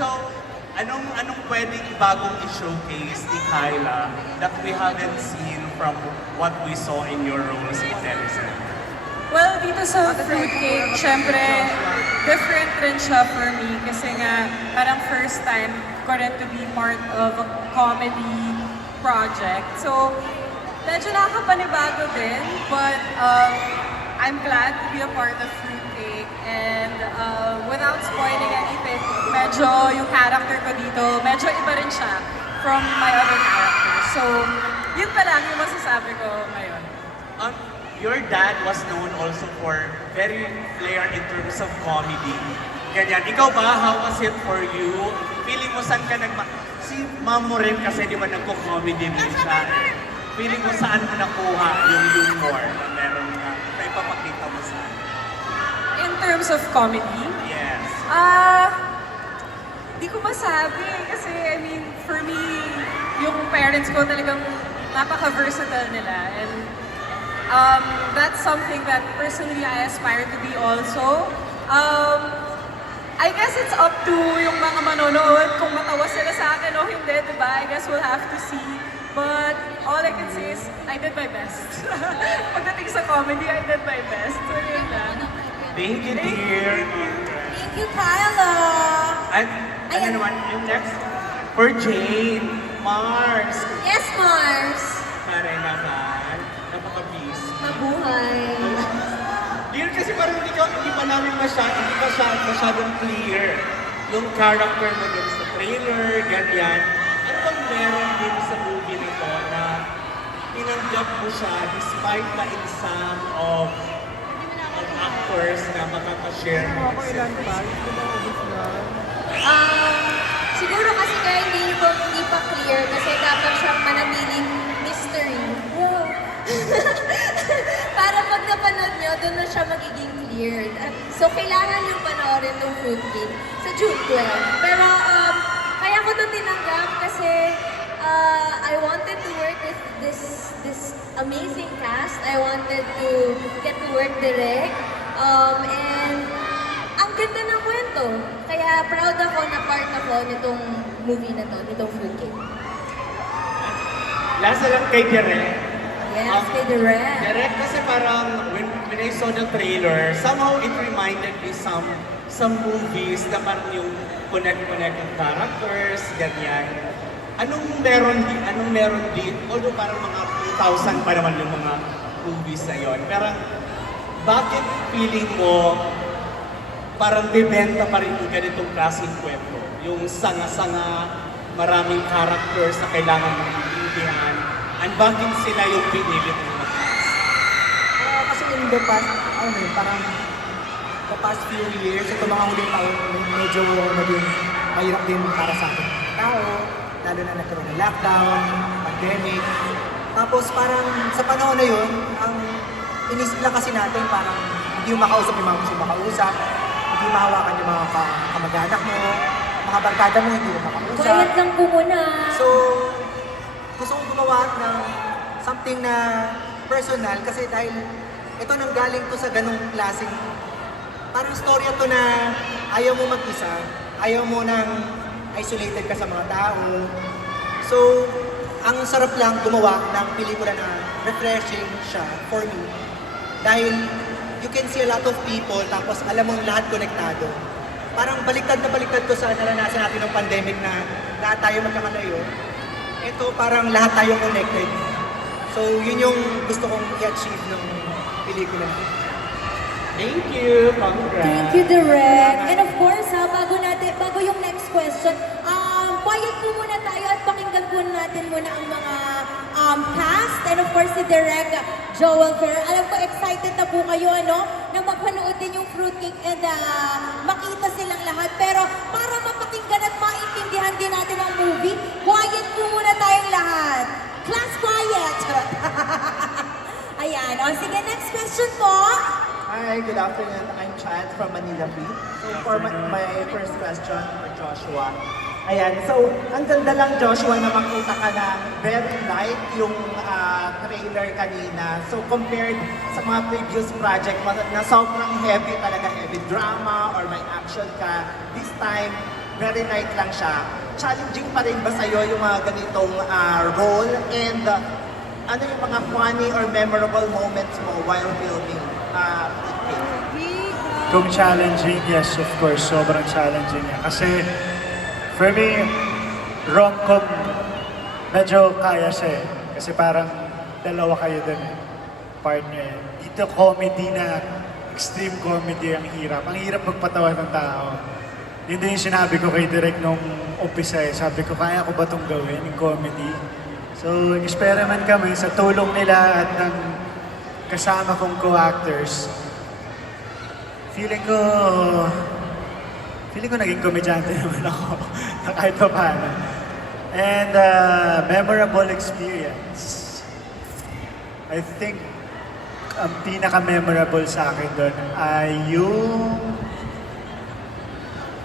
So, anong pwedeng bagong i-showcase ni Kyla that we haven't seen from what we saw in your roles in Teleset? Well, dito sa fruitcake, syempre, different rin siya for me kasi nga parang first time ko rin to be part of a comedy project. So, medyo nakakapanibago din, but I'm glad to be a part of fruitcake and without spoiling anything, medyo yung character ko dito, medyo iba rin siya from my other characters. So, yun pa lang yung masasabi ko ngayon. Your dad was known also for very flair in terms of comedy. Ganyan. Ikaw ba, how was it for you? Feeling mo saan ka Si mom mo rin kasi di ba nagko-comedy din siya. Feeling mo saan mo nakuha yung humor na meron ka? Na ipapakita mo sa In terms of comedy, Yes. di ko masabi kasi I mean, for me, yung parents ko talagang napaka-versatile nila and that's something that personally I aspire to be also. I guess it's up to yung mga manonood kung matawa sila sa akin o hindi, diba? I guess we'll have to see. But all I can say is, I did my best. Pagdating sa comedy, I did my best. So yun lang. Thank you, dear. Thank you, Kyla! And ano naman, yung next, for Jane, Mars. Yes, Mars! Pare naman, napaka-busy. Mabuhay! Dear, kasi parang hindi pa namin masyadong clear yung character mo dun sa trailer, ganyan. Ano bang meron din sa movie na to na tinanggap mo siya despite the exam of actors na makakashare mo? Siguro kasi kaya hindi pa clear kasi dapat siyang manamiling mystery. Wow! Para pag napanood nyo, doon na siya magiging cleared. So, kailangan yung panoorin ng Fruitcake sa June 12. Pero, kaya ko ito tinanggap kasi I wanted to work with this amazing cast. I wanted to get to work direct. And ang ganda ng kwento. Kaya proud ako na part ako nitong movie na to, nitong Fruitcake. Last na lang kay Direk. Yes, kay Direct. Direct kasi parang when I saw the trailer, somehow it reminded me some movies na parang yung connect yung characters, ganyan. Anong meron din? Although parang mga 2000 pa naman yung mga movies na yon. Pero bakit feeling mo parang bibenta pa rin yung ganitong klaseng kwento? Yung sanga-sanga, maraming characters na kailangan mong iintindihan. And bakit sila yung pinili mo mag-cast? Kasi in the past, parang the past few years, ito mga huling taon, medyo naging mahirap din para sa ating tao, lalo na nagkaroon ng lockdown, pandemic. Tapos parang sa panahon na yun, ang inisip lang kasi natin parang hindi mo makausap yung mga gusto makausap, hindi mahawakan yung mga kamag-anak mo, mga barkada mo hindi mo makausap. Quiet lang po muna. So, gusto kong gumawa ng something na personal kasi dahil ito nanggaling to sa ganung klaseng parang storya to na ayaw mo mag-isa, ayaw mo nang isolated ka sa mga tao. So, ang sarap lang gumawa ng pelikula na refreshing siya for me. Dahil you can see a lot of people tapos alam mong lahat konektado. Parang baliktad na baliktad to sa naranasan natin ng pandemic na lahat tayo magkakalayo. Ito parang lahat tayo connected. So, yun yung gusto kong i-achieve ng pelikula. Thank you! Congrats! Thank you, Direk. And of course, bago yung next question, quiet po muna tayo at pakinggan po natin muna ang mga cast. And of course, si Direk Joel Ferrer. Alam ko, excited na po kayo, na magpanood din yung Fruitcake and makita silang lahat. Pero para mapakinggan at maintindihan din natin ang movie, quiet po muna tayong lahat. Class quiet! Ayan. O, sige, next question po. Hi, good afternoon. I'm Chad from Manila Beat. So for my first question for Joshua. Ayan, so ang ganda lang Joshua na makita ka na very light yung trailer kanina. So compared sa mga previous project mo na sobrang heavy talaga, heavy drama or may action ka. This time, very light lang siya. Challenging pa rin ba sa'yo yung mga ganitong role? And ano yung mga funny or memorable moments mo while filming Fruit Cake? Kung challenging, yes, of course, sobrang challenging niya. Kasi, for me, rom-com, medyo kaya siya eh. Kasi parang dalawa kayo dun eh. Part niya eh. Dito comedy na, extreme comedy ang hirap. Ang hirap magpatawa ng tao. Yun din yung sinabi ko kay Direk nung umpisa eh. Sabi ko, kaya ko ba itong gawin, yung comedy? So, experiment kami sa tulong nila at ng kasama kong co-actors. Feeling ko naging komedyante naman ako na kahit pa paano. And memorable experience. I think ang pinaka-memorable sa akin doon ay yung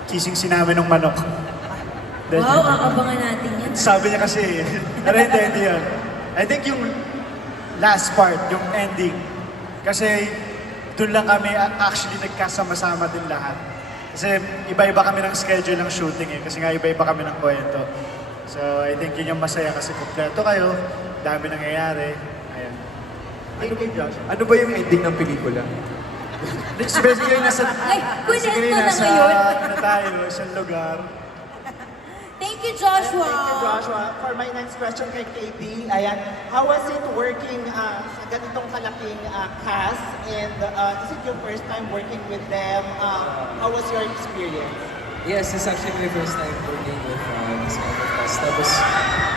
kissing si namin ng manok. Wow, aabangan natin yan. Sabi niya kasi, hindi yun. I think yung last part, yung ending. Kasi doon lang kami actually nagkasama-sama din lahat. Kasi iba-iba kami ng schedule ng shooting eh. Kasi nga iba-iba kami ng kwento. So I think yun yung masaya kasi kompleto kayo, dami nangyayari. Ayan. Ano ba yung ending ng pelikula? Especially nasa... Ay, kwento basically, na nasa, ngayon. ano tayo, isang lugar. Thank you, Joshua. Thank you, Joshua. For my next question kay KD, ayan, how was it working sa ganitong kalaking cast? And is it your first time working with them? How was your experience? Yes, it's actually my first time working with this kind of cast. Tapos,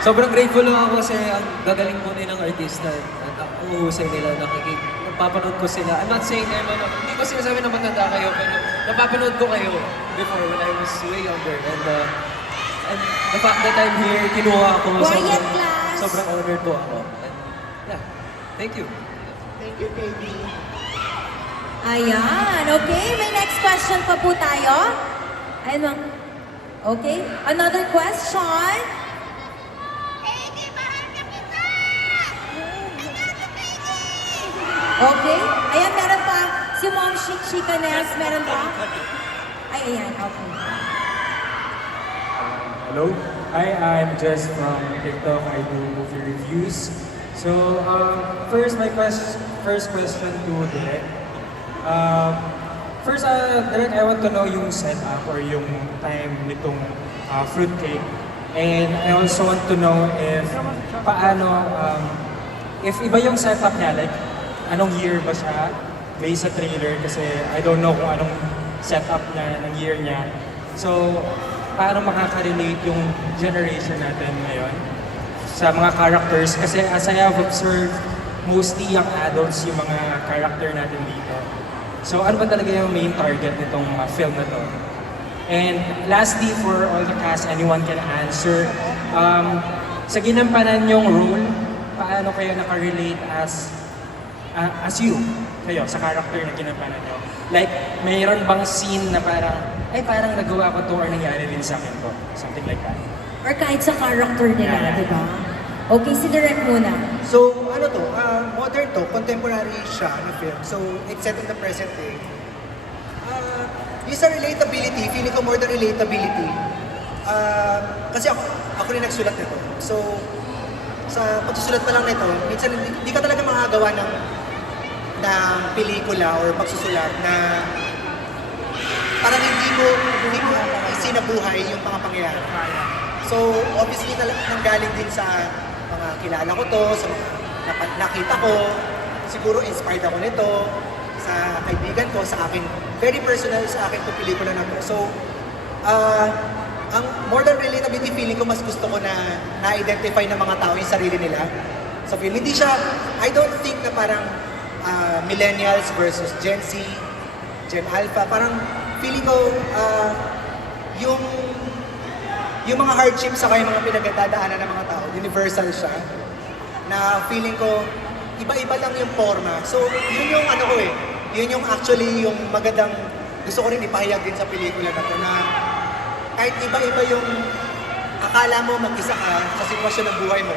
sobrang grateful lang ako kasi ang gagaling po nilang artista at ang uhusay nila, napapanood ko sila. I'm not saying hindi ko sinasabi na matanda kayo, pero napapanood ko kayo before when I was way younger. And the fact that I'm here, kinuha ako. Quiet class. Sobrang honored po ako. And yeah, thank you. Thank you, KD. Ayan, okay. May next question pa po tayo. Ayan ma'am. Okay, another question. Okay, ayan, meron pa. Si Mom Chicanes, meron pa? Ay, ayan, okay. Hello. Hi, I'm Jess from TikTok. I do movie reviews. So, first question to Direk. Direk, I want to know yung setup or yung time nitong fruitcake. And I also want to know if if iba yung setup niya, like anong year ba siya based sa trailer kasi I don't know kung anong setup niya ng year niya. So, paano makaka-relate yung generation natin ngayon sa mga characters? Kasi as I have observed, mostly young adults yung mga character natin dito. So ano ba talaga yung main target nitong film na to? And lastly, for all the cast, anyone can answer, sa ginampanan yung role, paano kayo nakarelate as you, kayo, sa character na ginampanan nyo? Like, mayroon bang scene na parang nagawa ko to or nangyari din sa akin to? Something like that. Or kahit sa character nila, di ba? Okay, si Direk muna. So, ano to, modern to, contemporary siya na film. So, it's set in the present day. Yung sa relatability, feeling ko more than relatability. Kasi ako rin nagsulat nito. So, sa pagsusulat pa lang nito, minsan hindi ka talaga makagawa ng pelikula or pagsusulat na parang hindi mo isinabuhay yung mga pangyayari. So, obviously, nanggaling din sa mga kilala ko to, sa mga nakita ko, siguro inspired ako nito, sa kaibigan ko, sa akin, very personal sa akin itong pelikula na to. So, ang more than relatability feeling ko, mas gusto ko na na-identify ng mga tao yung sarili nila sa film. Hindi siya, I don't think na parang millennials versus Gen Z, Gen Alpha, parang feeling ko, yung mga hardships sa yung mga pinagdadaanan ng mga tao, universal siya, na feeling ko, iba-iba lang yung forma. So, yun yung ano ko eh, yun yung actually yung magandang, gusto ko rin ipahayag din sa pelikula na to, na kahit iba-iba yung akala mo mag-isa ka sa sitwasyon ng buhay mo,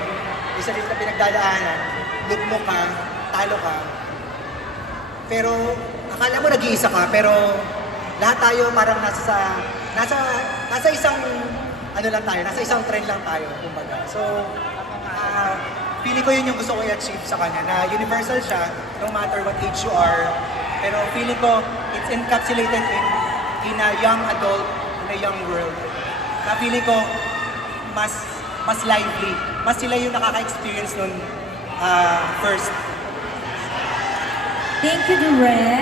isa rin na pinagdadaanan, lugmo ka, talo ka, pero akala mo nag-iisa ka, pero lahat tayo parang nasa sa nasa isang, ano lang tayo, nasa isang trend lang tayo, kumbaga. So, feeling ko yun yung gusto ko i-achieve sa kanya, na universal siya, no matter what age you are. Pero feeling ko, it's encapsulated in a young adult, in a young world. Na feeling ko, mas lively, mas sila yung nakaka-experience nun first. Thank you, Direk.